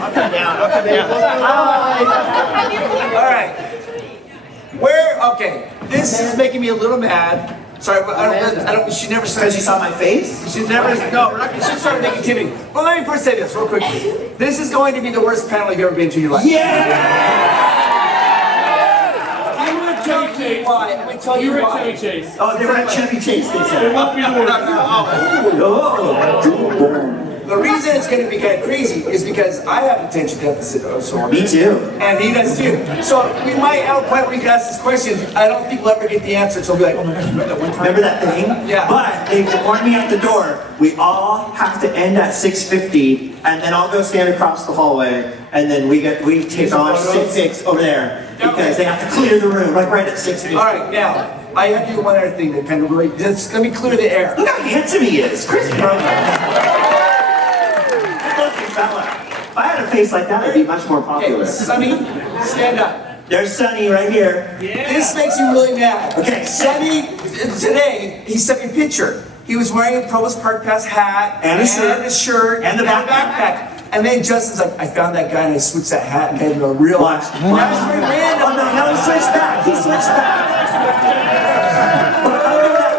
I'll come down. All right. Okay, this is making me a little mad. Sorry, but I don't, she never started. Because you saw my face? She's never, no, we're not, she started negativity. Well, let me first say this real quickly. This is going to be the worst panel you've ever been to in your life. Yeah! I'm going to tell you why. I'm going to tell you why. Oh, they were at Chevy Chase, they said. It must be the worst. The reason it's going to be kind of crazy is because I have attention deficit disorder. Me too. And he does too. So we might have a point where we can ask this question. I don't think we'll ever get the answer. So we'll be like, oh my gosh, remember that one time? Remember that thing? Yeah. But they warned me at the door, we all have to end at 6:50, and then I'll go stand across the hallway, and then we take on 6 over there, because they have to clear the room, like right at 6:50. All right, now, I have to do one other thing that kind of really, let me clear the air. Look how handsome he is, Chris Provost. Fella. If I had a face like that, I'd be much more popular. Okay, Sonny, stand up. There's Sonny right here. Yeah. This makes you really mad. Okay, Sonny, today, he sent me a picture. He was wearing a Provost Park Pass hat, and a shirt, and the backpack. And then Justin's like, I found that guy and I switched that hat and gave him a real... Watch. That was very random. Oh no, now he switched back. He switched back.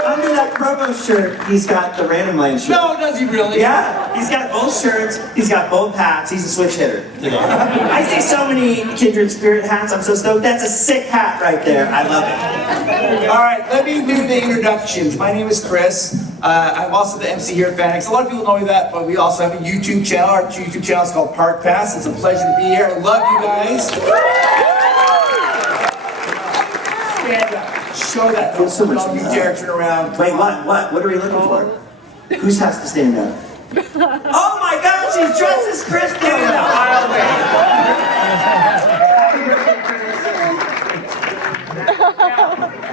Under that Provost shirt, he's got the Randomland shirt. No, does he really? Yeah, he's got both shirts, he's got both hats, he's a switch hitter today. I see so many Kindred Spirit hats, I'm so stoked. That's a sick hat right there, I love it. All right, let me do the introductions. My name is Chris. I'm also the MC here at FanX. A lot of people know me that, but we also have a YouTube channel. Our YouTube channel is called Park Pass. It's a pleasure to be here. I love you guys. Stand up. Show that. Feels so much Don't you dare turn around. Wait, what? What are we looking for? Who's has to stand up? Oh my gosh, he's dressed as Chris Provost! Get in the aisle there.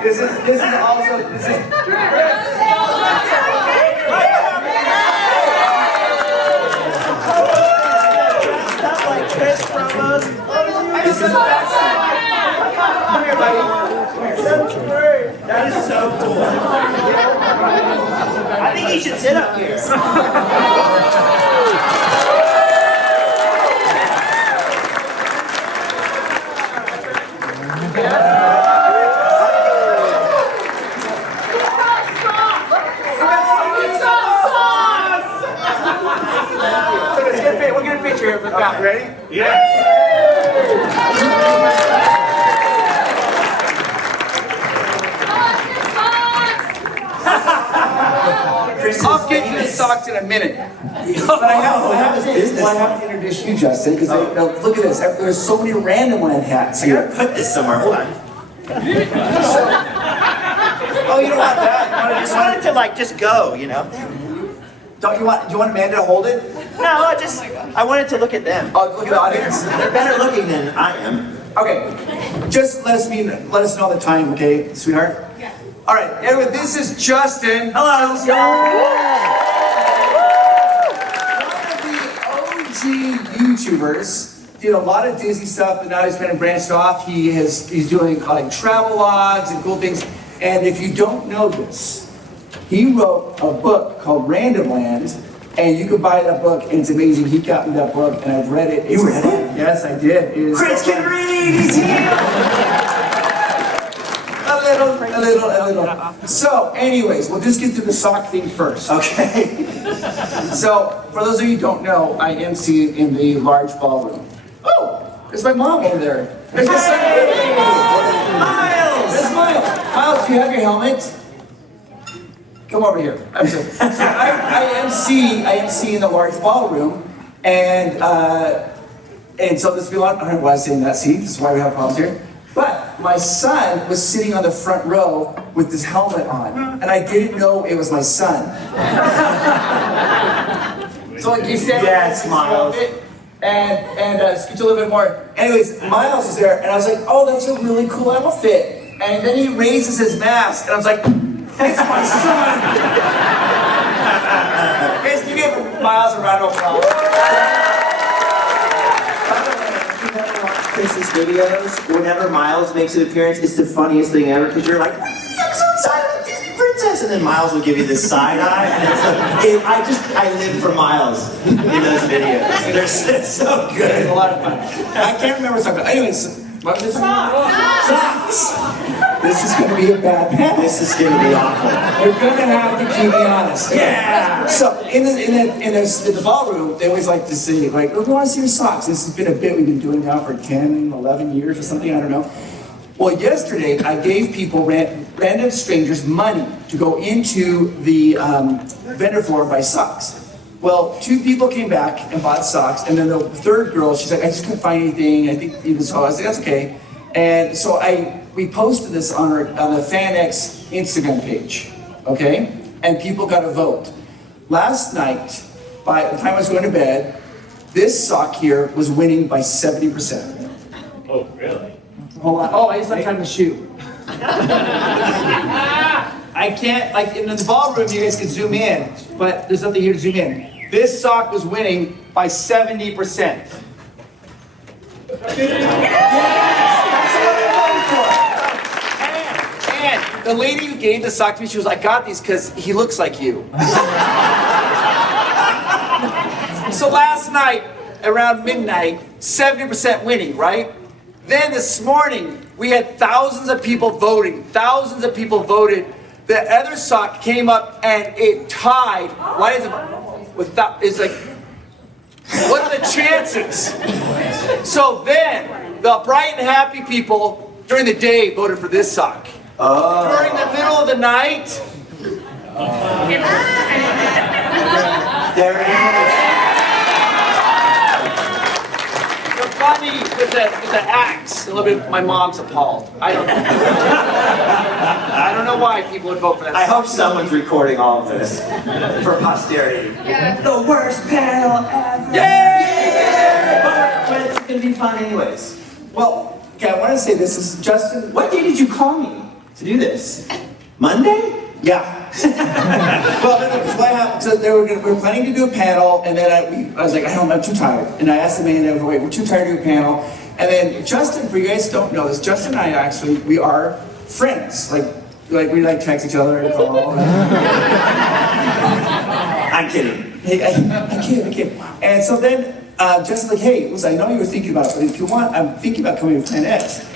This is also, this is... Chris Provost. This is the backside. Come here, buddy. That is so cool. I think he should sit up here. We'll get a picture here with that. Ready? Yes. I'll get you the socks in a minute. But I have to introduce you, Justin, because look at this. There's so many Randomland hats I here. gotta put this somewhere. Hold on. Oh, you don't want that. I just wanted to just go, you know. Do you want Amanda to hold it? No, I wanted to look at them. Oh, look at the audience. They're better looking than I am. Okay, just let us know the time, okay, sweetheart? Yeah. All right, anyway, this is Justin. Hello. One of the OG YouTubers. Did a lot of Disney stuff, but now he's kind of branched off. He's doing like travel logs and cool things. And if you don't know this, he wrote a book called Randomland, and you can buy that book, and it's amazing. He got me that book, and I've read it. You read it? Yes, I did. Chris can read! He's here! A little. So, anyways, we'll just get to the sock thing first. Okay. So, for those of you who don't know, I MC in the large ballroom. Oh, there's my mom over there. There's my son. Miles! There's Miles. Miles, do you have your helmet? Come over here. I MC in the large ballroom, and so this will be a lot. I don't know why I'm saying that. See, this is why we have problems here. But my son was sitting on the front row with his helmet on, and I didn't know it was my son. So like you said, yes, Miles. And scooch a little bit more. Anyways, Miles was there, and I was like, oh, that's a really cool outfit. And then he raises his mask, and I was like, it's my son! Guys, can you give Miles a round of applause? Chris's videos, whenever Miles makes an appearance, it's the funniest thing ever, because you're like, I'm so excited, Disney princess! And and then Miles will give you this side eye, and I live for Miles in those videos. They're so good. It's a lot of fun. I can't remember what's talking about. Anyways, what was this? Socks. This is going to be a bad panel. This is going to be awful. We're going to have to keep me honest. Yeah. So in the ballroom, they always like to say, like, oh, we want to see your socks. This has been a bit we've been doing now for 10, 11 years or something, I don't know. Well, yesterday, I gave people, random strangers, money to go into the vendor floor and buy socks. Well, 2 people came back and bought socks, and then the third girl, she's like, I just couldn't find anything. I think even so. I was like, that's okay. And so we posted this on the FanX Instagram page, okay? And people got a vote. Last night, by the time I was going to bed, this sock here was winning by 70%. Oh, really? Hold on. Oh, I just untied the shoe. I can't, like in the ballroom, you guys can zoom in, but there's nothing here to zoom in. This sock was winning by 70%. And the lady who gave the sock to me, she was like, I got these because he looks like you. So last night, around midnight, 70% winning, right? Then this morning, we had thousands of people voting. Thousands of people voted. The other sock came up and it tied. Why is it? Without, it's like, what are the chances? So then, the bright and happy people during the day voted for this sock. During the middle of the night, There it is. they're funny with the axe. A little bit. My mom's appalled. I don't know. I don't know why people would vote for that. I hope someone's recording all of this for posterity. Yes. The worst panel ever. Yay! But it's gonna be fun anyways. Well, okay, I want to say this is Justin. What day did you call me to do this? Monday? Yeah. Well, no, because what happened? So we were planning to do a panel, and then I was like, I'm too tired. And I asked the man, wait, we're too tired to do a panel. And then Justin, for you guys who don't know this, Justin and I actually, we are friends. Like we text each other and call. I'm kidding. Hey, I kid. And so then Justin's like, hey, listen, I know you were thinking about it, but if you want, I'm thinking about coming to FanX.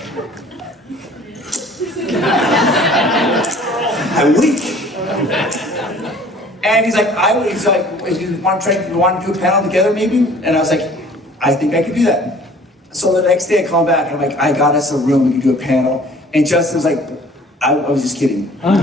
I'm weak. And he's like, if you want to do a panel together maybe? And I was like, I think I could do that. So the next day I called back and I'm like, I got us a room, we can do a panel. And Justin was like, I was just kidding. I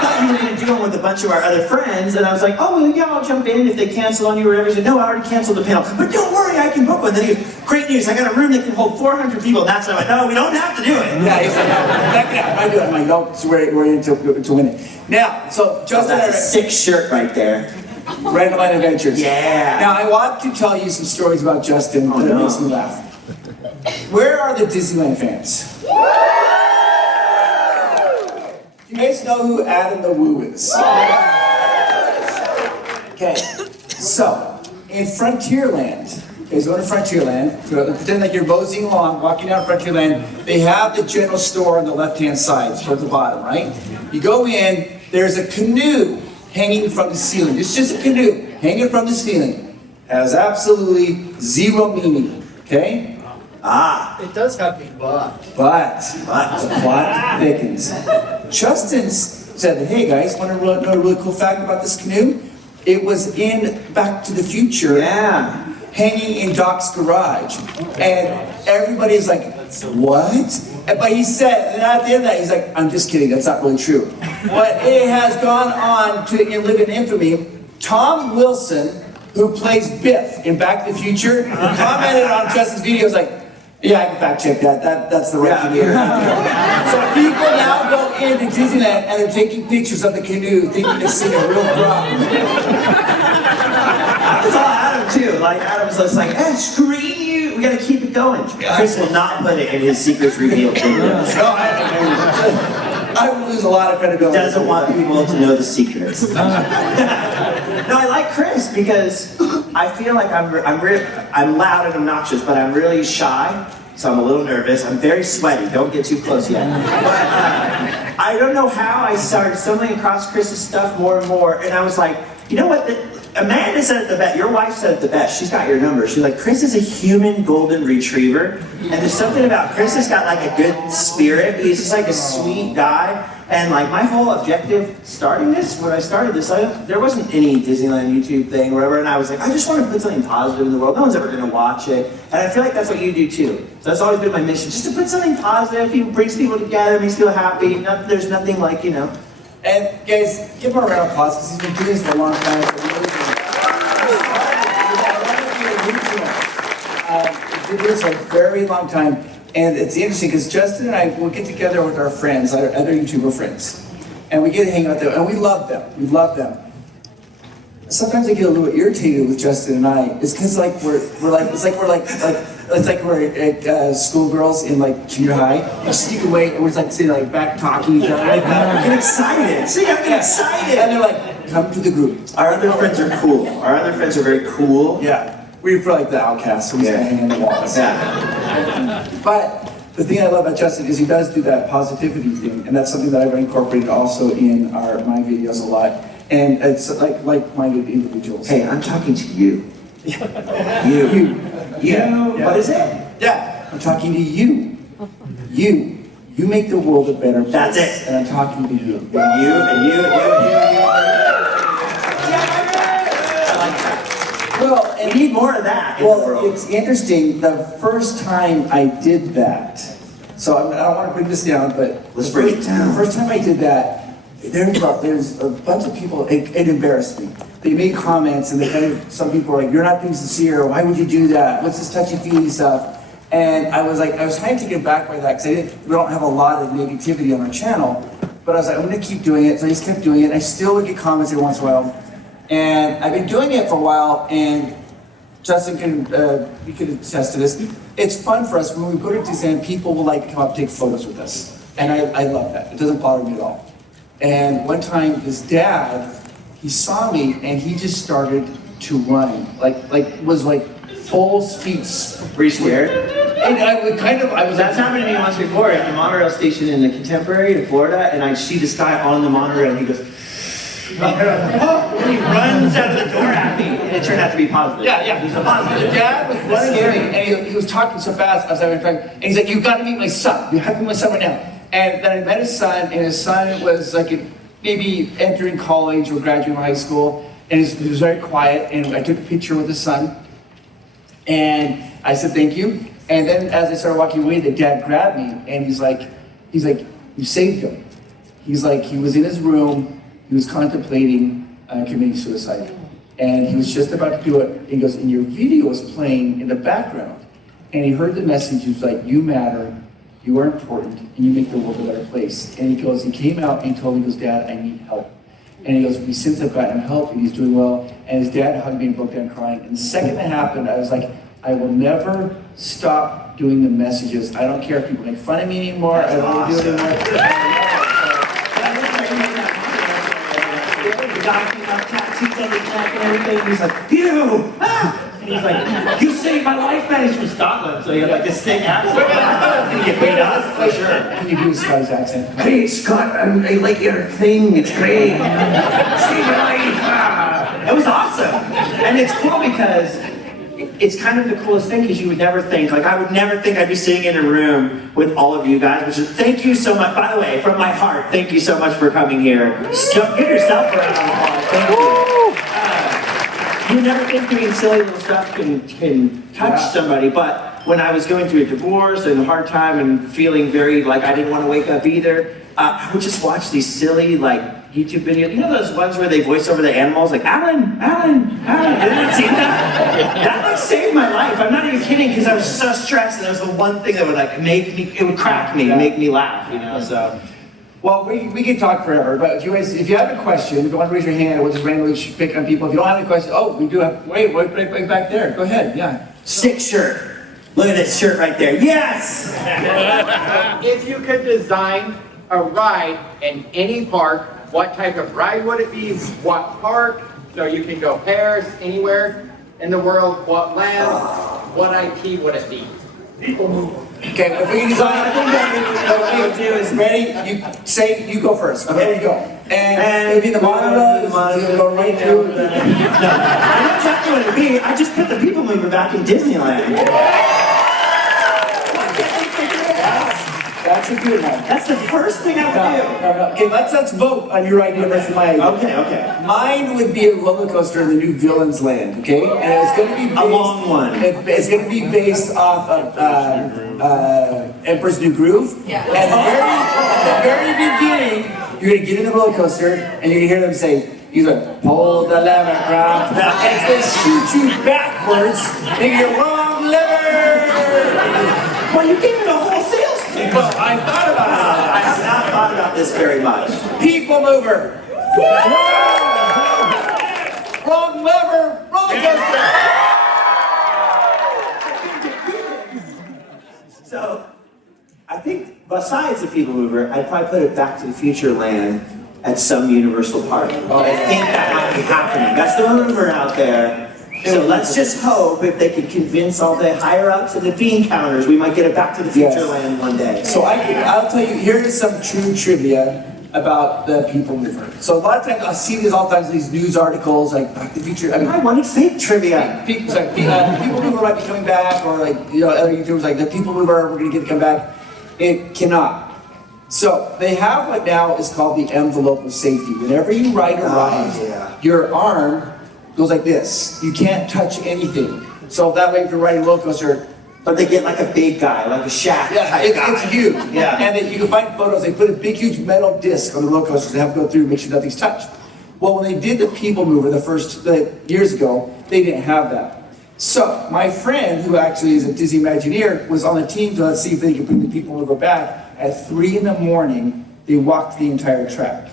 thought you were going to do one with a bunch of our other friends, and I was like, oh, well, yeah, I'll jump in if they cancel on you or whatever. He said, no, I already canceled the panel. But don't worry, I can book one. Then he goes, great news, I got a room that can hold 400 people. And that's when I went, no, we don't have to do it. Yeah, he's like, that can happen. I do it. I'm like, no, so we're in to win it. Now, so Justin That's a sick shirt right there. Randomland Adventures. Yeah. Now, I want to tell you some stories about Justin that makes me laugh. Where are the Disneyland fans? Do you guys know who Adam the Woo is? Okay, so in Frontierland, okay, so go to Frontierland, pretend like you're moseying along, walking down Frontierland, they have the general store on the left-hand side, towards the bottom, right? You go in, there's a canoe hanging from the ceiling. It's just a canoe hanging from the ceiling. Has absolutely zero meaning, okay? It does have big butt. But the plot thickens. Justin said, hey guys, want to know a really cool fact about this canoe? It was in Back to the Future, hanging in Doc's garage. And everybody's like, what? But he said, and at the end of that, he's like, I'm just kidding, that's not really true. But it has gone on to live in infamy. Tom Wilson, who plays Biff in Back to the Future, commented on Justin's video, was like, yeah, I can fact check that. That's the right canoe. So people now go into Disneyland and they're taking pictures of the canoe, thinking they're seeing a real problem. It's all Adam too. Like Adam's just like, screw you. We gotta keep it going. Chris will not put it in his secrets revealed video. So I would lose a lot of credibility. Doesn't want people to know the secrets. No, I like Chris because I feel like I'm loud and obnoxious, but I'm really shy, so I'm a little nervous. I'm very sweaty. Don't get too close yet. I don't know how I started stumbling across Chris's stuff more and more, and I was like, you know what? Amanda said it the best. Your wife said it the best. She's got your number. She's like, Chris is a human golden retriever, and there's something about Chris has got like a good spirit. He's just like a sweet guy, and like my whole objective starting this, when I started this, there wasn't any Disneyland YouTube thing or whatever, and I was like, I just want to put something positive in the world. No one's ever going to watch it, and I feel like that's what you do too. So that's always been my mission, just to put something positive. People brings people together, makes people happy. There's nothing like, you know. And guys, give him a round of applause because he's been doing this for a long time. He's been doing this for a very long time. And it's interesting because Justin and I will get together with our friends, our other YouTuber friends. And we get to hang out there. And we love them. We love them. Sometimes I get a little irritated with Justin and I. It's because like we're schoolgirls in like junior high. We sneak away and we're like sitting like back talking to each other like that. I get excited. See, I get excited. And they're like, come to the group. Our other friends are cool. Our other friends are very cool. Yeah. We feel like the outcasts, so we just hang on the walls. Yeah. But the thing I love about Justin is he does do that positivity thing, and that's something that I've incorporated also in my videos a lot. And it's like-minded individuals. Hey, I'm talking to you. You. Yeah. What is it? Yeah, I'm talking to you. You make the world a better place. That's it. And I'm talking to you. And you. Well, and we need more of that in the world. It's interesting. The first time I did that, so I don't want to bring this down, but let's break it down. The first time I did that, there's a bunch of people. It embarrassed me. They made comments, and some people were like, "You're not being sincere. Why would you do that? What's this touchy-feely stuff?" And I was kind of taken aback by that because we don't have a lot of negativity on our channel. But I was like, I'm going to keep doing it. So I just kept doing it. I still would get comments every once in a while. And I've been doing it for a while, and Justin can attest to this. It's fun for us when we go to Disneyland. People will like come up and take photos with us, and I love that. It doesn't bother me at all. And one time, his dad, he saw me, and he just started to run, was full speed. Were you scared? And That's happened to me once before at the monorail station in the Contemporary in Florida, and I see this guy on the monorail, and he goes. And he runs out of the door at me, and it turned out to be positive. Yeah. He's a positive. The dad was running at me, and he was talking so fast. I was having a time, and he's like, "You've got to meet my son. You have to meet my son right now." And then I met his son, and his son was maybe entering college or graduating high school, and he was very quiet. And I took a picture with his son, and I said thank you. And then as I started walking away, the dad grabbed me, and he's like, "You saved him." He's like, he was in his room. He was contemplating committing suicide, and he was just about to do it. And he goes, and your video was playing in the background, and he heard the message. He was like, you matter, you are important, and you make the world a better place. And he goes, he came out and told me, he goes, Dad, I need help. And he goes, since I've gotten him help, and he's doing well. And his dad hugged me and broke down crying. And the second that happened, I was like, I will never stop doing the messages. I don't care if people make fun of me anymore. I don't want to do it anymore. Tattoos on his neck and everything. He's like, you! Ah! And he's like, you saved my life, man. He's from Scotland, so he had like this thick accent. Can you beat us? For sure. Can you do a Scottish accent? Hey, Scott, I like your thing. It's great. Save your life. Ah. It was awesome. And it's cool because it's kind of the coolest thing because you would never think, I would never think I'd be sitting in a room with all of you guys, which is, thank you so much, by the way, from my heart, thank you so much for coming here. So, give yourself a round of applause, thank you. You never think doing silly little stuff can touch somebody, but when I was going through a divorce and a hard time and feeling very I didn't want to wake up either, I would just watch these silly YouTube videos. You know those ones where they voice over the animals, like Alan. Have you ever seen that? That saved my life. I'm not even kidding because I was so stressed, and that was the one thing that would make me, it would crack me, make me laugh. So. Well, we can talk forever, but if you have a question, if you want to raise your hand, we'll just randomly pick on people. If you don't have any questions, we do have. Wait, back there. Go ahead. Yeah. Sick shirt. Look at this shirt right there. Yes. If you could design a ride in any park, what type of ride would it be? What park? So you can go Paris, anywhere in the world. What land? What IP would it be? People move. Okay, if we can design, I think that what we do is ready. You go first. Okay, there you go. And maybe the monorail is go right through. No, I know exactly what it'd be. I just put the people mover back in Disneyland. That's a good one. That's the first thing I would do. No. Okay, let's vote on your idea versus my idea. Okay. Mine would be a roller coaster in the new Villains Land, okay? And it's going to be based, A long one. It's going to be based off of Emperor's New Groove. Yeah. And at the very beginning, you're going to get in the roller coaster and you're going to hear them say, he's like, pull the lever, crap. And it's going to shoot you backwards in your wrong lever. Well, you gave it a whole sales pitch. Well, I thought about it. I have not thought about this very much. People mover. Wrong lever, roller coaster. So, I think besides the people mover, I'd probably put it Back to the Future land at some Universal Park. I think that might be happening. That's the rumor out there. So let's just hope if they could convince all the higher ups and the bean counters, we might get it Back to the Future land one day. So I'll tell you, here's some true trivia about the people mover. So a lot of times, I've seen these all the times, these news articles, like Back to the Future. I mean, I wanted fake trivia. people mover might be coming back, or like, other YouTubers like, the people mover, we're gonna get to come back. It cannot. So they have what now is called the envelope of safety. Whenever you ride a ride, your arm goes like this. You can't touch anything. So that way, if you're riding a roller coaster, But they get like a big guy, like a Shaq type guy. it's huge. Yeah. And you can find photos. They put a big, huge metal disc on the roller coasters. They have to go through, make sure nothing's touched. Well, when they did the people mover the first years ago, they didn't have that. So my friend, who actually is a Disney Imagineer, was on the team to see if they could bring the people mover back. At 3 in the morning, they walked the entire track.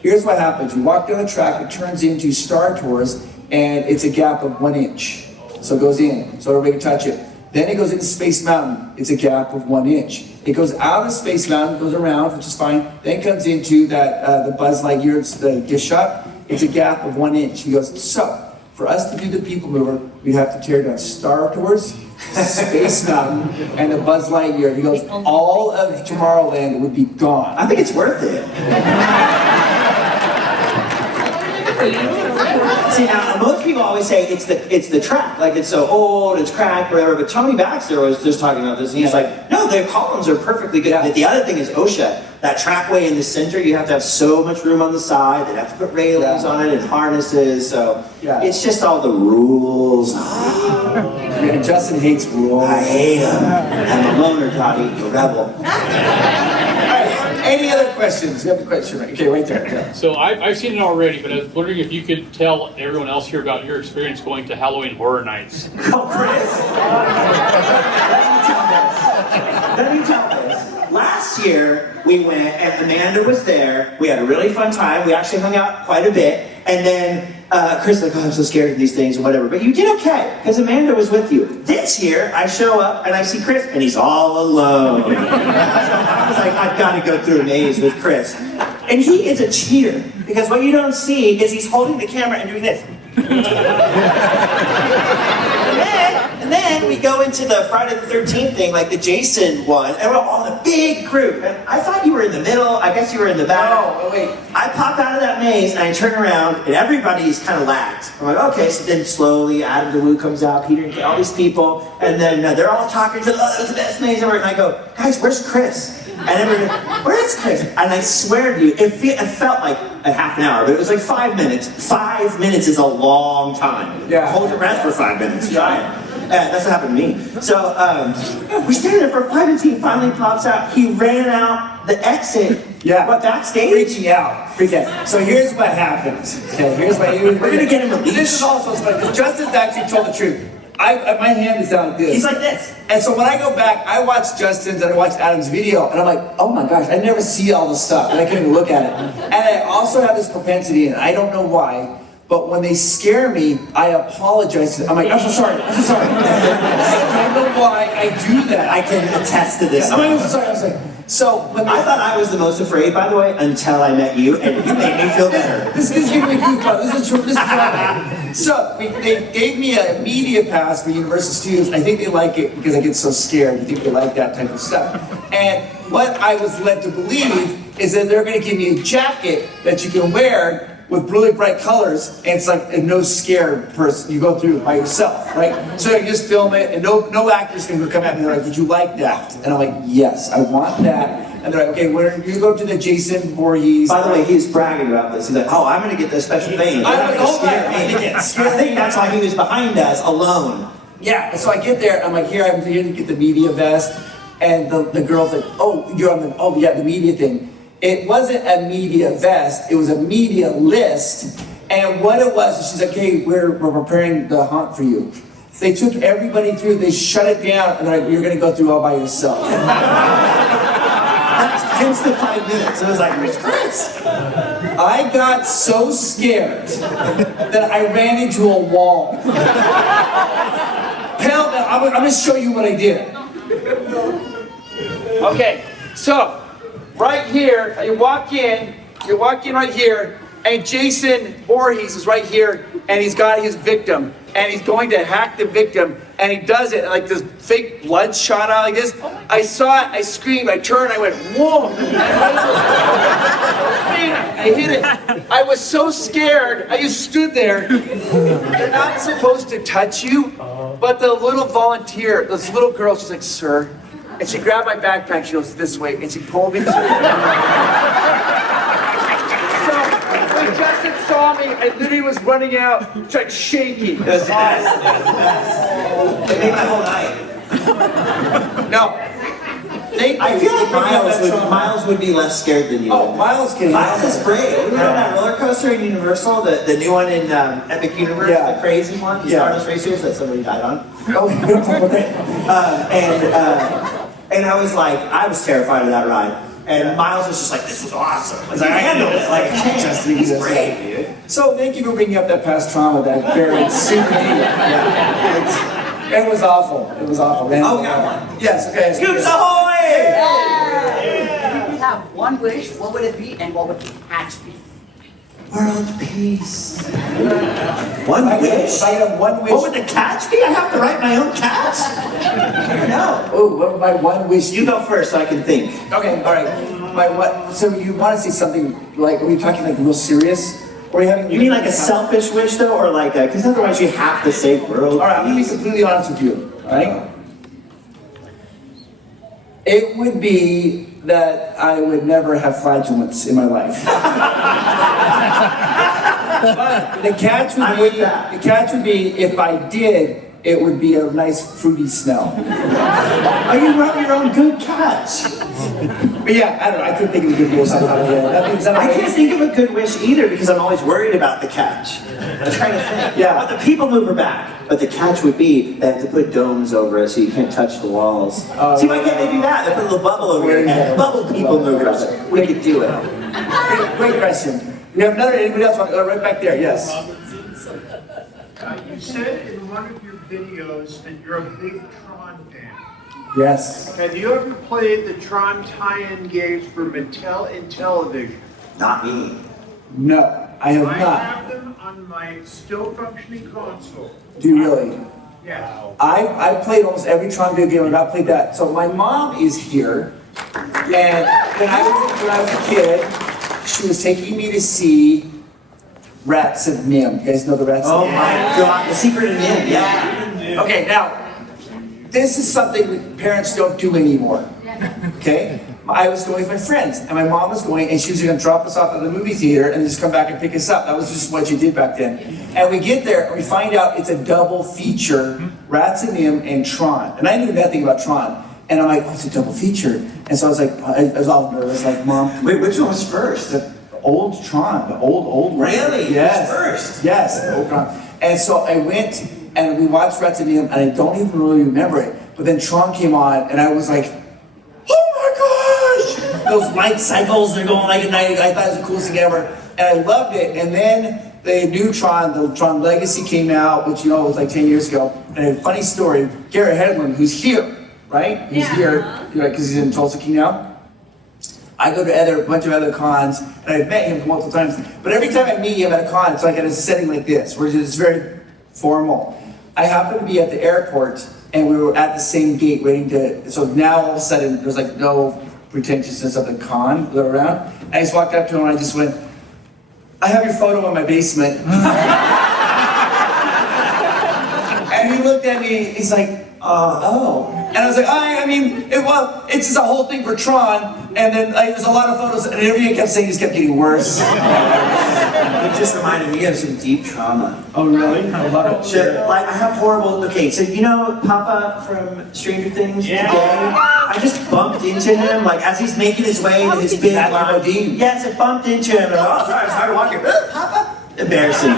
Here's what happens. You walk down the track, it turns into Star Tours, and it's a gap of 1 inch. So it goes in, so everybody can touch it. Then it goes into Space Mountain, it's a gap of 1 inch. It goes out of Space Mountain, goes around, which is fine, then comes into that the Buzz Lightyear, the gift shop, it's a gap of 1 inch. He goes, so, for us to do the people mover, we have to tear down Star Tours, Space Mountain, and the Buzz Lightyear. He goes, all of Tomorrowland would be gone. I think it's worth it. See, now most people always say it's the track, like it's so old, it's cracked, whatever. But Tony Baxter was just talking about this, and he's like, no, the columns are perfectly good. Yeah. But the other thing is OSHA. That trackway in the center, you have to have so much room on the side. They have to put railings on it and harnesses. So it's just all the rules. Yeah, Justin hates rules. I hate them. I'm a loner, Toddy, a rebel. Any other questions? You have a question, right? Okay, right there. Yeah. So I've seen it already, but I was wondering if you could tell everyone else here about your experience going to Halloween Horror Nights. Oh, Chris! Let me tell this. Last year, we went, and Amanda was there. We had a really fun time. We actually hung out quite a bit. And then Chris was like, oh, I'm so scared of these things and whatever. But you did okay, because Amanda was with you. This year, I show up, and I see Chris, and he's all alone. So I was like, I've got to go through a maze with Chris. And he is a cheater, because what you don't see is he's holding the camera and doing this. And then we go into the Friday the 13th thing, like the Jason one, and we're all in a big group. And I thought you were in the middle. I guess you were in the back. Oh, wait. I pop out of that maze and I turn around, and everybody's kind of lagged. I'm like, okay. So then slowly, Adam DeWoo comes out, Peter, and all these people, and then they're all talking to, oh, that was the best maze ever. And I go, guys, where's Chris? And everybody, where is Chris? And I swear to you, it felt like a half an hour, but it was like 5 minutes. 5 minutes is a long time. Yeah. Hold your breath for 5 minutes. Try it. That's what happened to me. So we stayed there for 5 minutes. He finally pops out. He ran out the exit. Yeah. What, backstage? Freaking out. So here's what happens. Okay, here's what we're gonna get him a leash. This is also funny, because Justin's actually told the truth. My hand is down like this. He's like this. And so when I go back, I watch Justin's and I watch Adam's video, and I'm like, oh my gosh, I never see all this stuff, and I can't even look at it. And I also have this propensity, and I don't know why, but when they scare me, I apologize to them. I'm like, I'm so sorry. I don't know Well, I do that. I can attest to this. I'm sorry. So, when I thought I was the most afraid, by the way, until I met you, and you made me feel better. This is giving me goosebumps. This is true. So, they gave me a media pass for university students. I think they like it because I get so scared. I think they like that type of stuff. And what I was led to believe is that they're going to give me a jacket that you can wear with really bright colors, and it's like a no scare person. You go through it by yourself, right? So you just film it, and no actors can come at me. They're like, "Would you like that?" And I'm like, "Yes, I want that." And they're like, "Okay, where you go to the Jason Voorhees?" By the way, he's bragging about this. He's like, "Oh, I'm going to get this special thing." I think that's why he was behind us alone. Yeah, so I get there, I'm like, I'm here to get the media vest, and the girl's like, "Oh, you're on the media thing." It wasn't a media vest, it was a media list, and what it was, she's like, "Hey, we're preparing the hunt for you." They took everybody through, they shut it down, and they're like, "You're gonna go through all by yourself." Hence the 5 minutes. It was like, "Where's Chris?" I got so scared that I ran into a wall. Hell, I'm gonna show you what I did. Okay, so, right here, you walk in right here, and Jason Voorhees is right here, and he's got his victim, and he's going to hack the victim, and he does it, like this fake blood shot out like this. I saw it, I screamed, I turned, I went, "Whoa!" I hit it. I was so scared, I just stood there. They're not supposed to touch you, but the little volunteer, this little girl, she's like, "Sir," and she grabbed my backpack, she goes, "This way," and she pulled me through. So when Justin saw me, I literally was running out, like shaking. It was the best. It made my whole night. No. I feel like Miles would be less scared than you. Oh, Miles can. Miles is brave. We were on that roller coaster in Universal, the new one in Epic Universe, Yeah. the crazy one, the Stardust Racers that somebody died on. Oh, And I was like, I was terrified of that ride. And Miles was just like, "This was awesome." I was like, "I handled it like a champ." He's brave, dude. So thank you for bringing up that past trauma that buried super It was awful. It was awful, man. Oh, we got one. Yes, okay. Scoops ahoy! If you have one wish, what would it be, and what would the catch be? World peace. One wish? If I had one wish. What would the catch be? I have to write my own catch? No. Oh, what would my one wish? You go first so I can think. Okay, all right. My what? So you want to say something like? Are we talking like real serious? Or are you having? You mean like a selfish wish though, or like a? Because otherwise you have to say world All right, I'm gonna be peace. completely honest with you. All right. It would be that I would never have flatulence in my life. But the catch would I'm be, with that. the catch would be if I did, it would be a nice fruity smell. Oh, you wrote your own good catch. But yeah, I don't know. I couldn't think of a good wish. I can't think of a good wish either because I'm always worried about the catch. I'm trying to think. Yeah. But the people mover back. But the catch would be they have to put domes over it so you can't touch the walls. See, why can't they do that? They put a little bubble over your head. Bubble people movers. We could do it. Great question. We have another. Anybody else want? Right back there. Yes. You said in one of your videos that you're a big Tron fan. Yes. Have you ever played the Tron tie-in games for Mattel and television? Not me. No, I have I not. have them on my still functioning console. Do you really? Yes. I played almost every Tron video game and I played that. So my mom is here, and when I was a kid, she was taking me to see Rats of Nim. You guys know the Rats Oh of Nim? my God, the secret of Nim, yeah. Okay, now, this is something that parents don't do anymore. Okay? I was going with my friends, and my mom was going, and she was going to drop us off at the movie theater and just come back and pick us up. That was just what you did back then. And we get there, and we find out it's a double feature, Rats of Nim and Tron. And I knew nothing about Tron. And I'm like, oh, it's a double feature. And so I was like, I was all nervous, like, Mom. Wait, which one was first? The old Tron, the old one. Really? Yes. It was first? Yes, the old Tron. And so I went, and we watched Rats of Nim, and I don't even really remember it. But then Tron came on, and I was like, oh my gosh! Those light cycles, they're going like at night. I thought it was the coolest thing ever. And I loved it. And then the new Tron, the Tron Legacy came out, which you know was like 10 years ago. And a funny story, Garrett Hedlund, who's here, right? He's here, because he's in Tulsa King now. I go to a bunch of other cons, and I've met him multiple times. But every time I meet him at a con, it's like at a setting like this, where it's very formal. I happened to be at the airport, and we were at the same gate waiting to, so now all of a sudden, there's like no pretentiousness of the con around. I just walked up to him and I just went, I have your photo in my basement. And he looked at me, he's like, oh. And I was like, I mean, it's just a whole thing for Tron. And then there's a lot of photos, and everything I kept saying just kept getting worse. It just reminded me of some deep trauma. Oh, really? I love it. So, like, I have horrible, okay, so you know Papa from Stranger Things? Yeah. Today? I just bumped into him, like, as he's making his way to his big lounge. Yes, I bumped into him, and oh, sorry, I started walking. Papa? Embarrassing.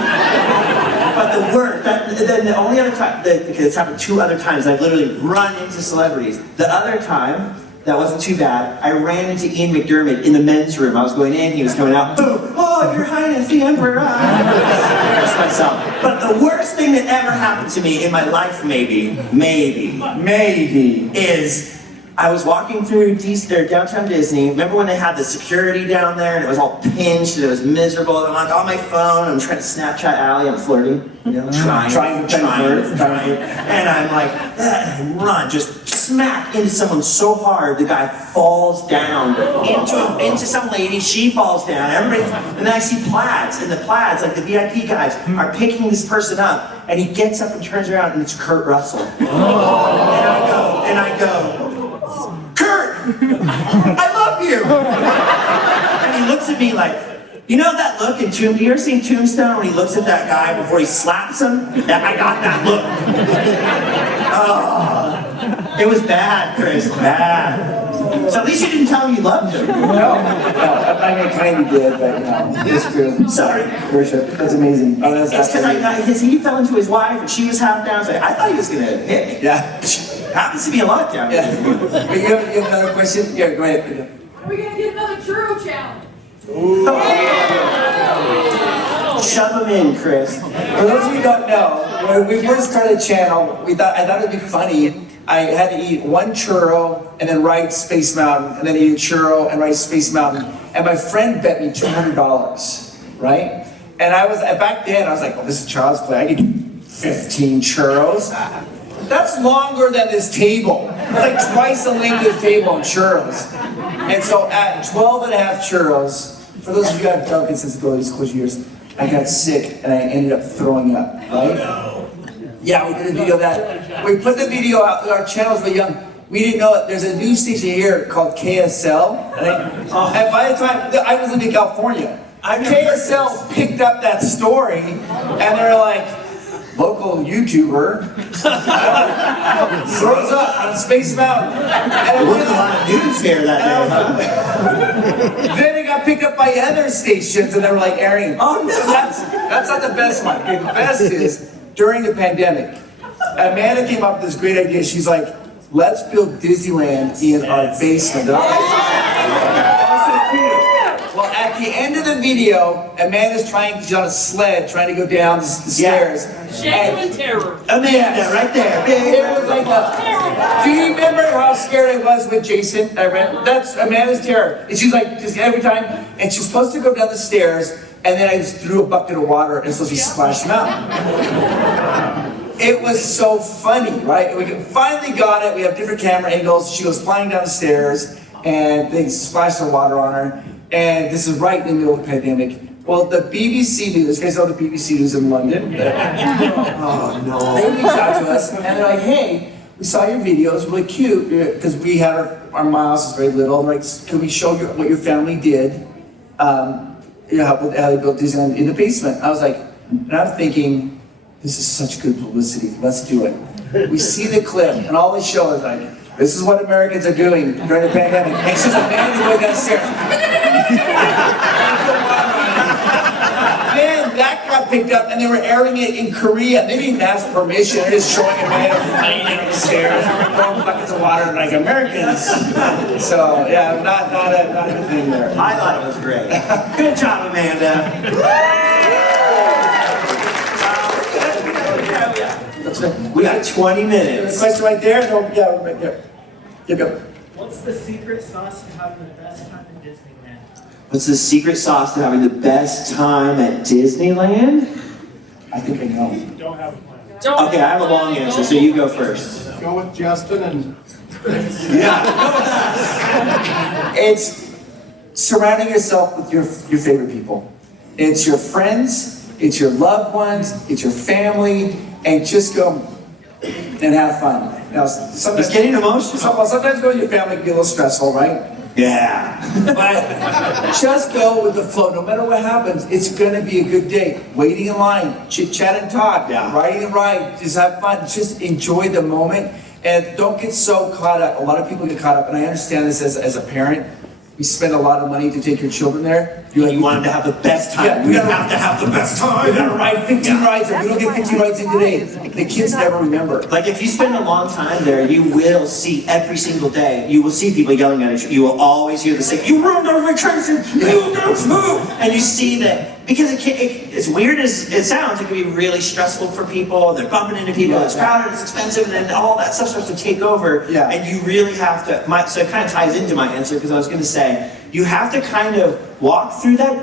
But the worst, then the only other time, because it's happened 2 other times, I've literally run into celebrities. The other time, that wasn't too bad, I ran into Ian McDermott in the men's room. I was going in, he was coming out, boom, oh, Your Highness, the Emperor. I embarrassed myself. But the worst thing that ever happened to me in my life, maybe, is I was walking through downtown Disney. Remember when they had the security down there and it was all pinched and it was miserable? And I'm like on my phone, I'm trying to Snapchat Allie, I'm flirting, you know, trying. And I'm like, run, just smack into someone so hard, the guy falls down into some lady, she falls down, everybody, and then I see plaids, and the plaids, like the VIP guys, are picking this person up, and he gets up and turns around, and it's Kurt Russell. And I go, Kurt, I love you. And he looks at me like, you know that look in Tombstone? You ever seen Tombstone when he looks at that guy before he slaps him? I got that look. Oh, it was bad, Chris, bad. So at least you didn't tell him you loved him. No, I mean, kind of did, but you know, it's true. Sorry. Worship, that's amazing. Oh, that's it's because he fell into his wife and she was half down. So I thought he was going to hit me. Yeah. Happens to be a lot down. Yeah. But you have another question? Yeah, go ahead. Are we gonna get another churro challenge? Shove him in, Chris. For those of you who don't know, when we first started the channel, I thought it'd be funny. I had to eat 1 churro and then write Space Mountain, and then eat a churro and write Space Mountain. And my friend bet me $200, right? And back then, I was like, well, this is child's play. I could do 15 churros. That's longer than this table. It's like twice the length of the table in churros. And so at 12 and a half churros, for those of you who have delicate sensibilities, close your ears, I got sick and I ended up throwing up, right? Yeah, we did a video of that. We put the video out, our channel's really young. We didn't know it. There's a news station here called KSL. And by the time, I was in California, KSL picked up that story and they're like, local YouTuber throws up on Space Mountain. There wasn't a lot of news here that day. Then it got picked up by other stations and they were like airing. Oh no! So that's not the best one. Okay, the best is during the pandemic, Amanda came up with this great idea. She's like, let's build Disneyland in our basement. Well, at the end of the video, Amanda's she's on a sled trying to go down the stairs. Genuine terror. Amanda, right there. It was like do you remember how scared I was with Jason? That's Amanda's terror. And she's like, just every time, and she's supposed to go down the stairs, and then I just threw a bucket of water and so she splashed him out. It was so funny, right? We finally got it. We have different camera angles. She goes flying down the stairs, and they splashed the water on her. And this is right in the middle of the pandemic. Well, the BBC News, you guys know the BBC News in London? Oh no. They reached out to us, and they're like, hey, we saw your video, it's really cute, because we had our mouse is very little. Like, can we show you what your family did? How they built Disneyland in the basement. I was like, and I'm thinking, this is such good publicity, let's do it. We see the clip, and all they show is like, this is what Americans are doing during the pandemic. And she's like, man, going down the stairs. Then that got picked up, and they were airing it in Korea. They didn't ask permission. They're just showing a man flying down the stairs, throwing buckets of water like Americans. So yeah, not a good thing there. I thought it was great. Good job, Amanda. We got 20 minutes. Question right there? No, yeah, right there. Yeah, go. What's the secret sauce to having the best time in Disneyland? What's the secret sauce to having the best time at Disneyland? I think I know. Don't have a plan. Okay, I have a long answer, so you go first. Go with Justin and It's surrounding yourself with your favorite people. It's your friends, it's your loved ones, it's your family, and just go and have fun. Now, sometimes It's getting emotional. Sometimes going with your family can be a little stressful, right? Yeah. But just go with the flow. No matter what happens, it's going to be a good day. Waiting in line, chit chat and talk, Yeah. riding and ride, just have fun. Just enjoy the moment and don't get so caught up. A lot of people get caught up, and I understand this as a parent. We spend a lot of money to take your children there. You want them to have the best time. Yeah, we have to have the best time. We're gonna ride 15 rides, and we don't get 15 rides in today. The kids never remember. Like if you spend a long time there, you will see every single day, you will see people yelling at each other. You will always hear the same, you ruined our vacation, you don't move. And you see that, because as weird as it sounds, it can be really stressful for people. They're bumping into people, it's crowded, it's expensive, and then all that stuff starts to take over. Yeah. And you really have to, so it kind of ties into my answer, because I was gonna say, you have to kind of walk through that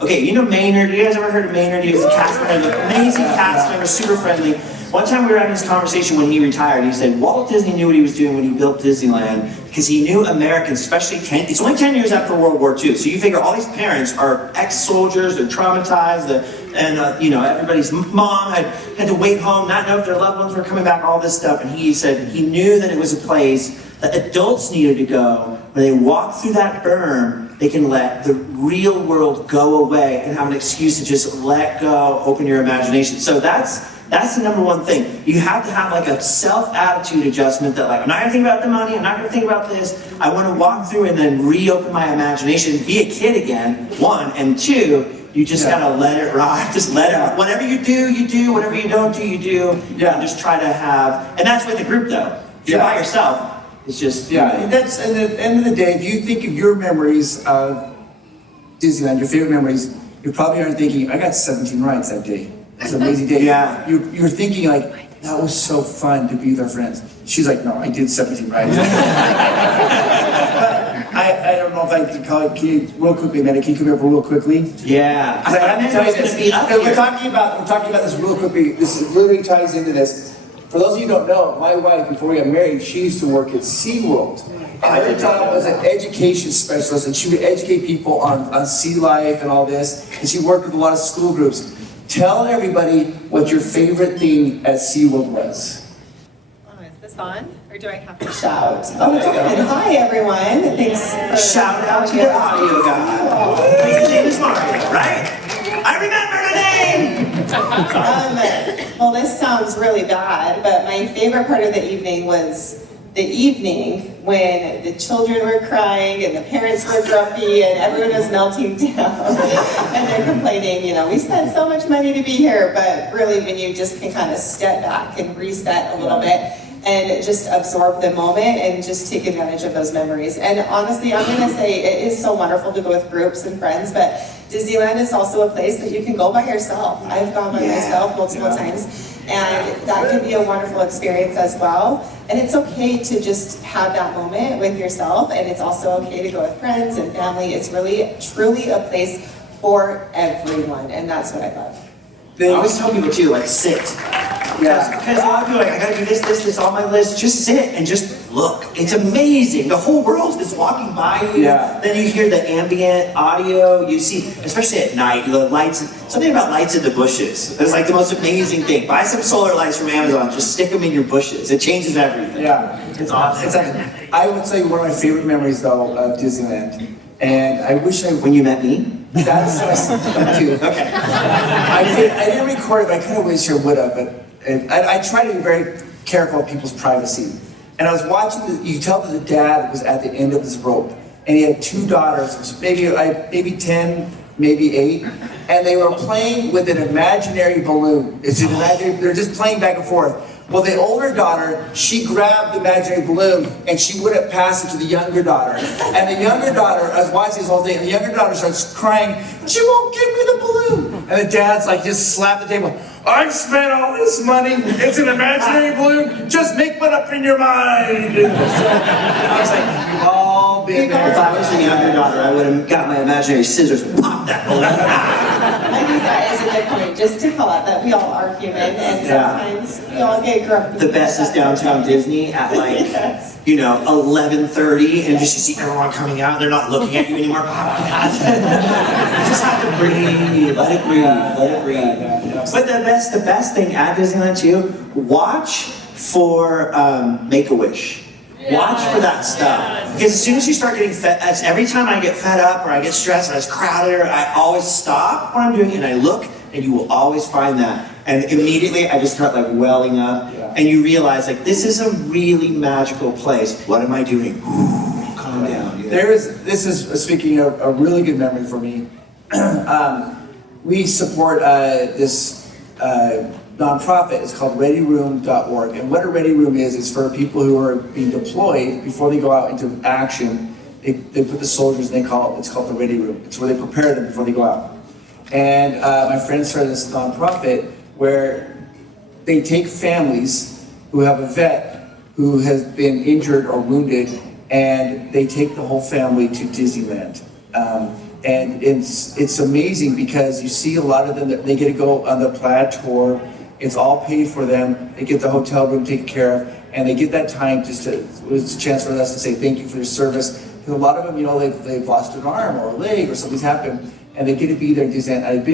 okay, you know Maynard, you guys ever heard of Maynard? He was a cast member, an amazing cast member, super friendly. One time we were having this conversation when he retired. He said Walt Disney knew what he was doing when he built Disneyland because he knew Americans, especially it's only 10 years after World War II. So you figure all these parents are ex-soldiers, they're traumatized, and everybody's mom had to wait home, not know if their loved ones were coming back, all this stuff. And he said he knew that it was a place that adults needed to go. When they walk through that berm, they can let the real world go away and have an excuse to just let go, open your imagination. So that's the number one thing. You have to have like a self-attitude adjustment that like, I'm not gonna think about the money, I'm not gonna think about this. I wanna walk through and then reopen my imagination, be a kid again, one, and two, you just gotta let it rock, just let it rock. Whatever you do, whatever you don't do, you do. Yeah. And just try to have, and that's with the group though. If you're by yourself, it's just, Yeah, that's at the end of the day, if you think of your memories of Disneyland, your favorite memories, you probably aren't thinking, I got 17 rides that day. It's an amazing day. Yeah. You're thinking like, that was so fun to be with our friends. She's like, no, I did 17 rides. I don't know if I can call it, real quickly, man, can you come here real quickly? yeah. I have to tell you this, Be up because we're here. talking about this real quickly. This literally ties into this. For those of you who don't know, my wife, before we got married, she used to work at SeaWorld. And her job was an education specialist, and she would educate people on sea life and all this. And she worked with a lot of school groups. Tell everybody what your favorite thing at SeaWorld was. Oh, is this on? Or do I have to shout? Oh, it's on. Hi, everyone. Thanks for Shout out to the audio guy. His name is Mario, right? I remember the name! Well, this sounds really bad, but my favorite part of the evening was the evening when the children were crying and the parents were grumpy and everyone was melting down and they're complaining, we spent so much money to be here, but really when you just can kind of step back and reset a little bit and just absorb the moment and just take advantage of those memories. And honestly, I'm gonna say it is so wonderful to go with groups and friends, but Disneyland is also a place that you can go by yourself. I've gone by myself multiple times, and that can be a wonderful experience as well. And it's okay to just have that moment with yourself, and it's also okay to go with friends and family. It's really, truly a place for everyone, and that's what I love. I always tell people too, like sit. Yeah. Because a lot of people are like, I gotta do this on my list. Just sit and just look. It's amazing. The whole world is walking by you. Yeah. Then you hear the ambient audio. You see, especially at night, the lights. Something about lights in the bushes. It's like the most amazing thing. Buy some solar lights from Amazon. Just stick them in your bushes. It changes everything. Yeah. It's awesome. I would tell you one of my favorite memories though of Disneyland, and I wish When you met me. That's cute. Okay. I didn't record it, but I kind of wish I would have. But I try to be very careful of people's privacy. And I was watching. You tell that the dad was at the end of his rope, and he had two daughters, maybe 10, maybe 8, and they were playing with an imaginary balloon. They're just playing back and forth. Well, the older daughter, she grabbed the imaginary balloon and she wouldn't pass it to the younger daughter. And the younger daughter, I was watching this whole thing, and the younger daughter starts crying, she won't give me the balloon. And the dad's like, just slapped the table. I spent all this money. It's an imaginary balloon. Just make one up in your mind. I was like, we've all been there. If I was the younger daughter, I would have got my imaginary scissors and popped that balloon. I think that is a good point, just to call out that we all are human, and sometimes we all get grumpy. The best is downtown Disney at like, Yes. you know, 11:30, and just you see everyone coming out, they're not looking at you anymore. You just have to breathe, let it breathe, let it breathe. But the best thing at Disneyland too, watch for Make-A-Wish. Watch for that stuff. Because as soon as you start getting fed, every time I get fed up or I get stressed and it's crowded, I always stop what I'm doing and I look, and you will always find that. And immediately I just start like welling up, and you realize like this is a really magical place. What am I doing? Ooh, calm down. You know? This is speaking of a really good memory for me. We support this nonprofit. It's called ReadyRoom.org. And what a Ready Room is for people who are being deployed before they go out into action. They put the soldiers and it's called the Ready Room. It's where they prepare them before they go out. And my friend started this nonprofit where they take families who have a vet who has been injured or wounded, and they take the whole family to Disneyland. And it's amazing because you see a lot of them, they get to go on the Plaid tour. It's all paid for them. They get the hotel room taken care of, and they get that time it's a chance for us to say thank you for your service. Because a lot of them, you know, they've lost an arm or a leg or something's happened, and they get to be there at Disneyland. I've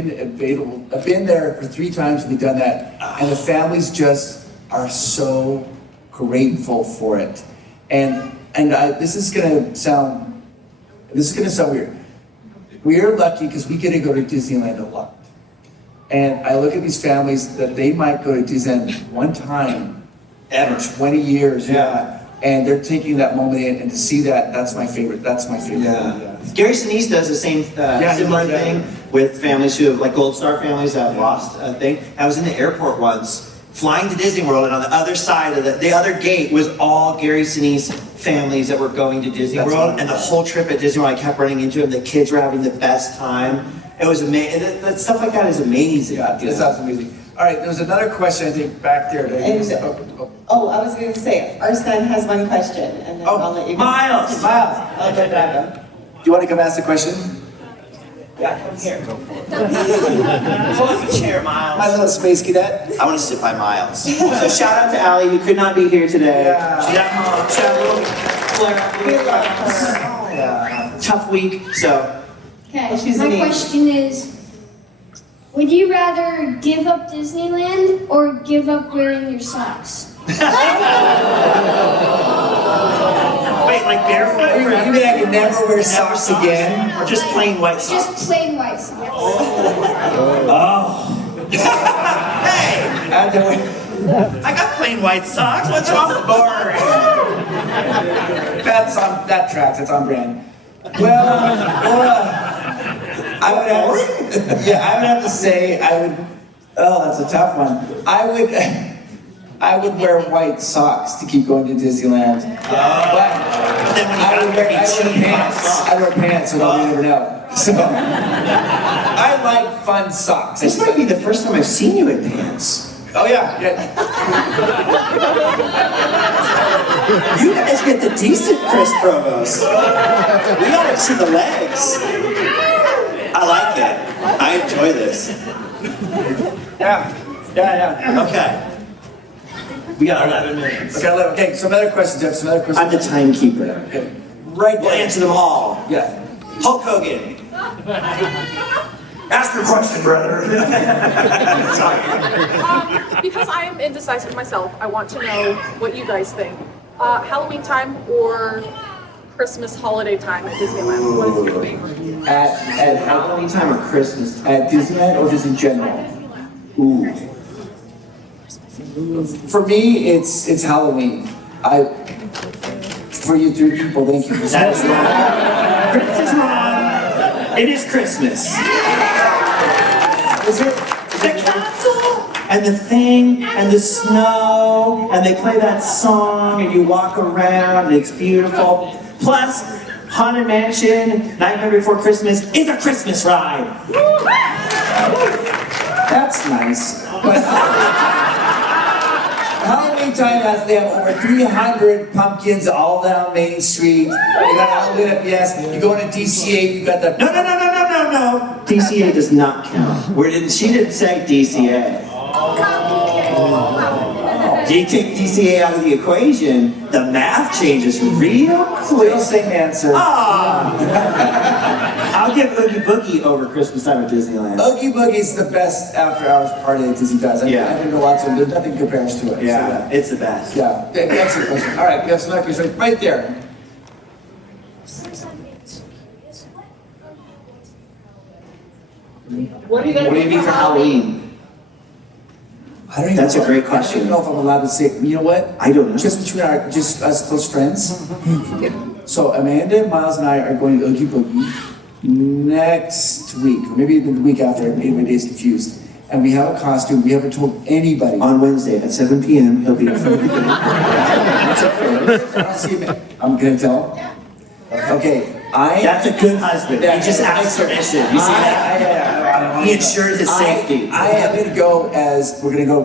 been there for 3 times and we've done that, and the families just are so grateful for it. And this is gonna sound weird. We're lucky because we get to go to Disneyland a lot. And I look at these families that they might go to Disneyland one time ever, 20 years, and they're taking that moment in, and to see that's my favorite. That's my favorite. Yeah. Gary Sinise does the same similar thing with families who have, like Gold Star families that have lost a thing. I was in the airport once, flying to Disney World, and on the other side of the other gate was all Gary Sinise families that were going to Disney World, and the whole trip at Disney World, I kept running into them. The kids were having the best time. It was amazing. Stuff like that is amazing. Yeah, this sounds amazing. All right, there was another question I think back there. I was going to say, our son has one question, and then I'll let you go. Miles! I'll go grab him. Do you want to come ask the question? Yeah, come here. Pull up a chair, Miles. My little space cadet. I want to sit by Miles. So shout out to Allie, who could not be here today. Yeah. She had a little flare up. Tough week, so. Okay, She's my an question is, would you rather give up Disneyland or give up wearing your socks? Wait, like barefoot? You mean I can never wear socks again? Or just plain white socks? Just plain white socks. Oh. Hey! I got plain white socks. What's wrong with boring? That tracks. That's on brand. Well, I would have to say that's a tough one. I would wear white socks to keep going to Disneyland. But I would wear pants. I wear pants so nobody never know. So I like fun socks. This might be the first time I've seen you in pants. Oh yeah. You guys get the decent Chris Provost. We gotta see the legs. I like it. I enjoy this. Yeah. Okay. We got 11 minutes. Okay, some other questions. Jeff, some other questions. I'm the timekeeper. Okay. Right We'll there. answer them all. Yeah. Hulk Hogan. Ask your question, brother. Because I am indecisive myself, I want to know what you guys think. Halloween time or Christmas holiday time at Disneyland? What is your favorite? At Halloween time or Christmas? At Disneyland or just in general? Ooh. For me, it's Halloween. For you 3 people, thank you for That is wrong. Chris is wrong. It is Christmas. Is it? The castle and the thing and the snow and they play that song and you walk around and it's beautiful. Plus, Haunted Mansion, Nightmare Before Christmas is a Christmas ride. That's nice. But Halloween time, they have over 300 pumpkins all down Main Street. They got all lit up, yes. You go into DCA, you got the... No. DCA does not count. She didn't say DCA. You take DCA out of the equation, the math changes real quick. Still same answer. I'll give Oogie Boogie over Christmas time at Disneyland. Oogie Boogie's the best after-hours party that Disney does. I've been to lots of them. There's nothing compares to it. Yeah, it's the best. Yeah, excellent question. All right, we have some other questions right there. What do you What do you mean for Halloween? I don't even That's know, a great I question. don't even know if I'm allowed to say. You know what? I don't know. Just between us close friends. So Amanda, Miles, and I are going to Oogie Boogie next week, or maybe even the week after. I made my days confused. And we have a costume. We haven't told anybody. On Wednesday at 7 p.m., he'll be in front of the game. I'll see you. I'm gonna tell. Okay. That's a good husband. He just asked permission. You see that? He ensured his safety. I am gonna go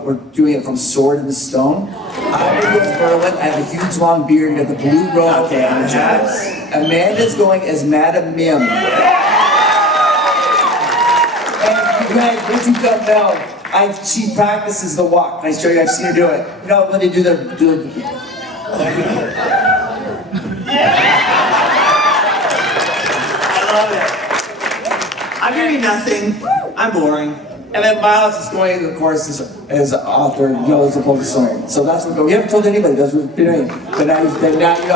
we're doing it from Sword in the Stone. I'm gonna go as Merlin. I have a huge long beard. You got the blue robe. Okay, I'm jealous. Amanda's going as Madam Mim. And you guys, what you don't know, she practices the walk. I show you, I've seen her do it. You know, when they do the I love it. I give you nothing. I'm boring. And then Miles is going, of course, as author, as opposed to song. So that's what we haven't told anybody. That's what we're doing. But now you have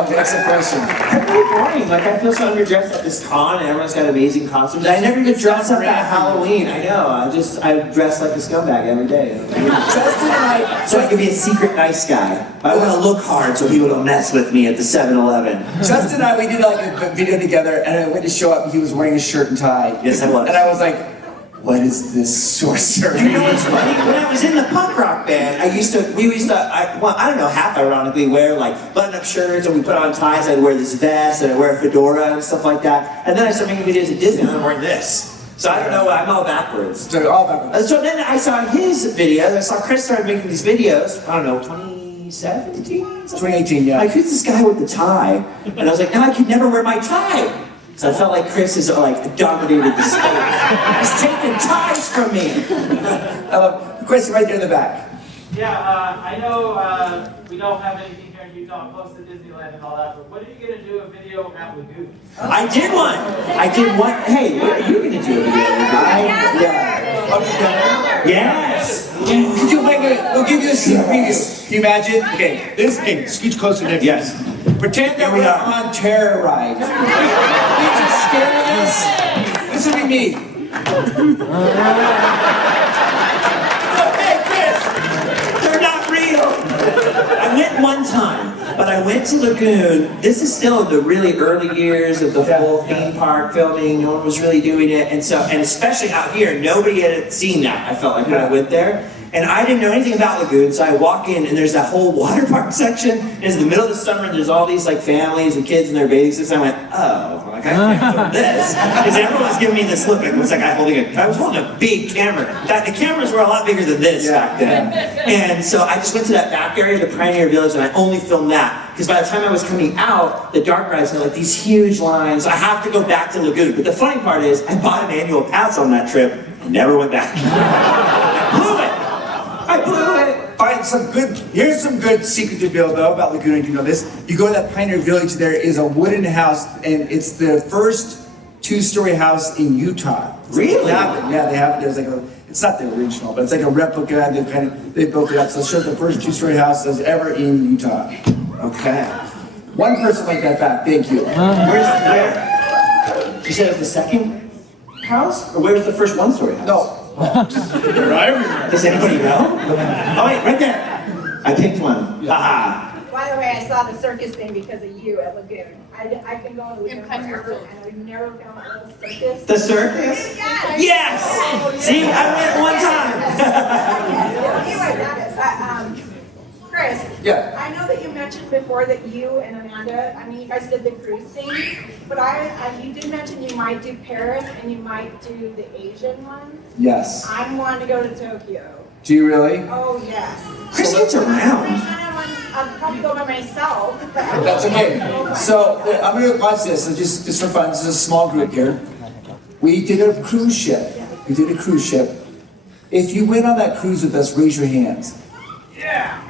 the next impression. I'm really boring. Like, I feel so underdressed at this con, and everyone's got amazing costumes. I never even dress up at Halloween. I know. I dress like a scumbag every day. So I can be a secret nice guy. I want to look hard so people don't mess with me at the 7-Eleven. Justin and I, we did like a video together, and I went to show up, and he was wearing a shirt and tie. Yes, I was. And I was like, what is this sorcery? You know what's funny? When I was in the punk rock band, I don't know, half ironically wear like button-up shirts, and we put on ties. I'd wear this vest, and I'd wear a fedora and stuff like that. And then I started making videos at Disney, and I'm wearing this. So I don't know, I'm all backwards. So all backwards. So then I saw his videos. I saw Chris started making these videos. I don't know, 2017? 2018, yeah. Like, who's this guy with the tie? And I was like, no, I could never wear my tie. So I felt like Chris has dominated the stage. He's taking ties from me. The question right there in the back. Yeah, I know we don't have anything here in Utah close to Disneyland and all that, but when are you going to do a video at Lagoon? I did one. Hey, what are you going to do a video? Yes. Could you wait, we'll give you a sneak preview. Can you imagine? Okay, Scooch closer next. Yes. Pretend that we're on Terror Ride. You're scared of this? This will be me. Hey, Chris! They're not real! I went one time, but I went to Lagoon. This is still the really early years of the whole theme park filming. No one was really doing it. And especially out here, nobody had seen that, I felt like, when I went there. And I didn't know anything about Lagoon, so I walk in and there's that whole water park section. And it's in the middle of the summer and there's all these families and kids in their bathing suits. And I went, oh, I can't film this. Because everyone's giving me this look. It was like I was holding a big camera. The cameras were a lot bigger than this back then. And so I just went to that back area, the Pioneer Village, and I only filmed that. Because by the time I was coming out, the dark rides had these huge lines. So I have to go back to Lagoon. But the funny part is, I bought an annual pass on that trip and never went back. I blew it! All right, here's some good secret to build though about Laguna. You know this. You go to that Pioneer Village, there is a wooden house, and it's the first two-story house in Utah. Really? Yeah, they have it. There's it's not the original, but it's like a replica. They built it up. So it shows the first two-story house that's ever in Utah. Okay. One person like that back. Thank you. Where? You said it was the second house? Or where's the first one-story house? No. Does anybody know? Oh wait, right there. I picked one. Aha. By the way, I saw the circus thing because of you at Lagoon. I've been going to Lagoon forever, and I've never gone to a little circus. The circus? Yes! See, I went one time. Chris, yeah. I know that you mentioned before that you and Amanda, you guys did the cruise thing, but you did mention you might do Paris and you might do the Asian ones. Yes. I'm wanting to go to Tokyo. Do you really? Oh, yes. Chris gets around. I'll probably go by myself. That's okay. So I'm gonna watch this. So just for fun, this is a small group here. We did a cruise ship. We did a cruise ship. If you went on that cruise with us, raise your hands. Yeah.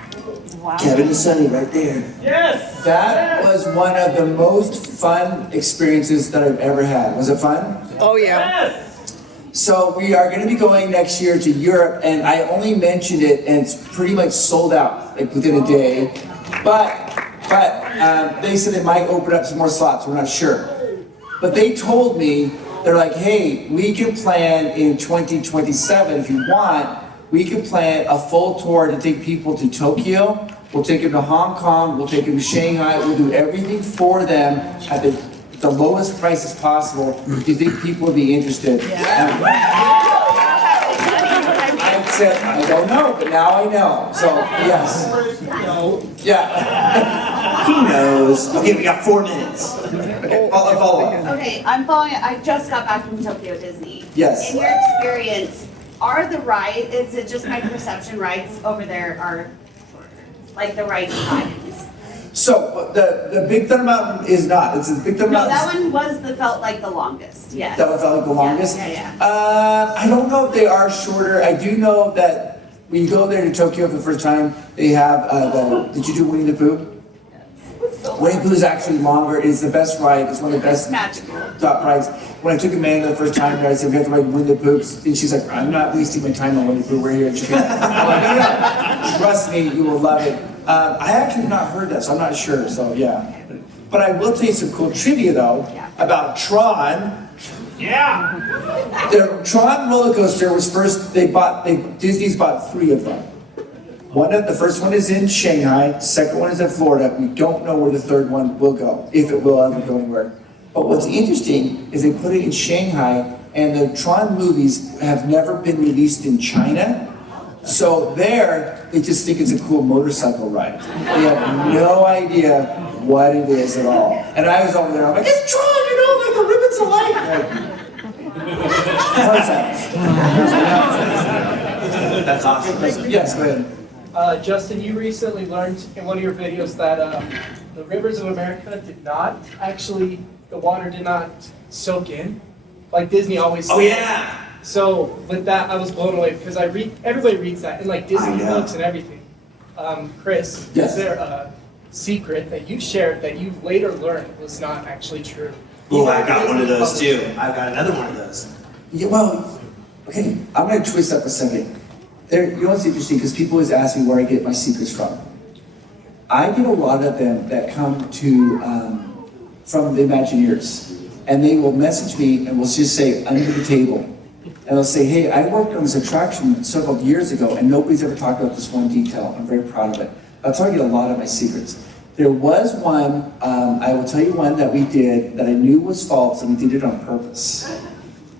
Kevin and Sonny right there. Yes. That was one of the most fun experiences that I've ever had. Was it fun? Oh, yeah. Yes. So we are going to be going next year to Europe, and I only mentioned it, and it's pretty much sold out like within a day. But they said they might open up some more slots. We're not sure. But they told me, they're like, hey, we can plan in 2027 if you want. We can plan a full tour to take people to Tokyo. We'll take them to Hong Kong. We'll take them to Shanghai. We'll do everything for them at the lowest prices possible. Do you think people would be interested? I said, I don't know, but now I know. So, yes. Yeah. He knows. Okay, we got 4 minutes. Okay, follow up. Okay, I'm following. I just got back from Tokyo Disney. Yes. In your experience, are the rides? Is it just my perception? Rides over there are shorter, like the ride times. So the Big Thunder Mountain is not. It's the Big Thunder No, Mountain. that one felt like the longest. Yes. That one felt like the longest. Yeah. I don't know if they are shorter. I do know that when you go there to Tokyo for the first time, they have did you do Winnie the Pooh? Winnie the Pooh is actually longer. It's the best ride. It's one of the best top rides. When I took Amanda the first time there, I said, we have to ride Winnie the Pooh. And she's like, I'm not wasting my time on Winnie the Pooh. We're here in Japan. I'm like, no. Trust me, you will love it. I actually have not heard that, so I'm not sure. So, yeah. But I will tell you some cool trivia, though, about Tron. Yeah. The Tron roller coaster was first, Disney's bought 3 of them. The first one is in Shanghai, second one is in Florida. We don't know where the third one will go, if it will ever go anywhere. But what's interesting is they put it in Shanghai, and the Tron movies have never been released in China. So there, they just think it's a cool motorcycle ride. They have no idea what it is at all. And I was over there, I'm like, it's Tron, you know, like the ribbons of light. That's awesome. Yes, go ahead. Justin, you recently learned in one of your videos that the rivers of America the water did not soak in, like Disney always says. Oh yeah. So with that, I was blown away because everybody reads that in like Disney books and everything. Chris, Yes. Is there a secret that you shared that you later learned was not actually true? Oh, I got one of those too. I've got another one of those. Yeah, well, okay, I'm going to twist up a second. You know what's interesting, because people always ask me where I get my secrets from. I get a lot of them that come from the Imagineers, and they will message me and will just say, under the table. And they'll say, hey, I worked on this attraction several years ago, and nobody's ever talked about this one detail. I'm very proud of it. That's how I get a lot of my secrets. There was one, I will tell you one that we did that I knew was false, and we did it on purpose.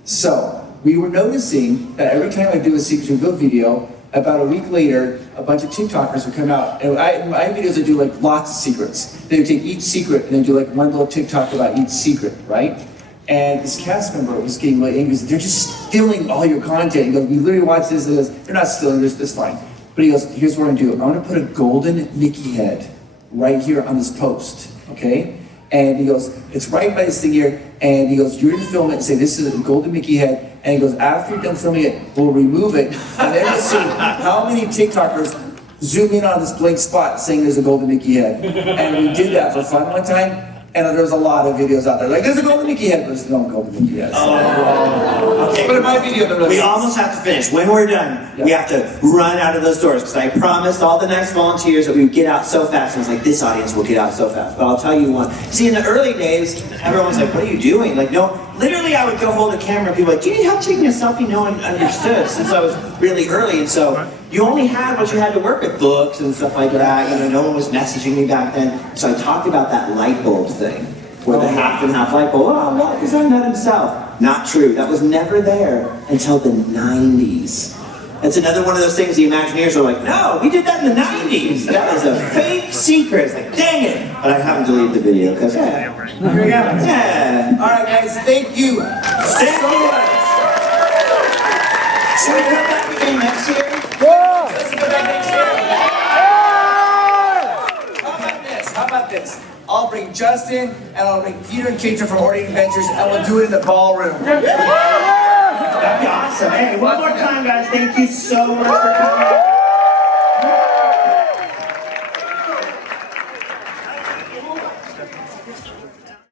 So, we were noticing that every time I do a secret reveal video, about a week later, a bunch of TikTokers would come out. And in my videos, I do like lots of secrets. They would take each secret and then do like one little TikTok about each secret, right? And this cast member was getting really angry. He said, they're just stealing all your content. He goes, we literally watch this and goes, they're not stealing this fine. But he goes, here's what I'm gonna do. I'm gonna put a golden Mickey head right here on this post, okay? And he goes, it's right by this thing here. And he goes, you're gonna film it and say, this is a golden Mickey head. And he goes, after you're done filming it, we'll remove it. And then we'll see how many TikTokers zoom in on this blank spot saying there's a golden Mickey head. And we did that for fun one time. And there was a lot of videos out there like, there's a golden Mickey head, but there's no golden Mickey head. Okay. But in my video, we almost have to finish. When we're done, we have to run out of those doors because I promised all the next volunteers that we would get out so fast. And I was like, this audience will get out so fast. But I'll tell you one. See, in the early days, everyone was like, what are you doing? Like, no, literally I would go hold a camera and people were like, do you need help taking a selfie? No one understood since I was really early. And so you only had what you had to work with, books and stuff like that. You know, no one was messaging me back then. So I talked about that light bulb thing. Where the half and half light bulb, oh, well, he's done that himself. Not true. That was never there until the 90s. That's another one of those things the Imagineers are like, no, we did that in the 90s. That was a fake secret. It's like, dang it. But I haven't deleted the video because, Here we go. yeah. All right, guys, thank you so much. Should we come back again next year? Whoa! about this? I'll bring Justin, and I'll bring Peter and Keitra from Hoarding Adventures, and we'll do it in the ballroom. That'd be awesome. Hey, one more time, guys. Thank you so much for coming.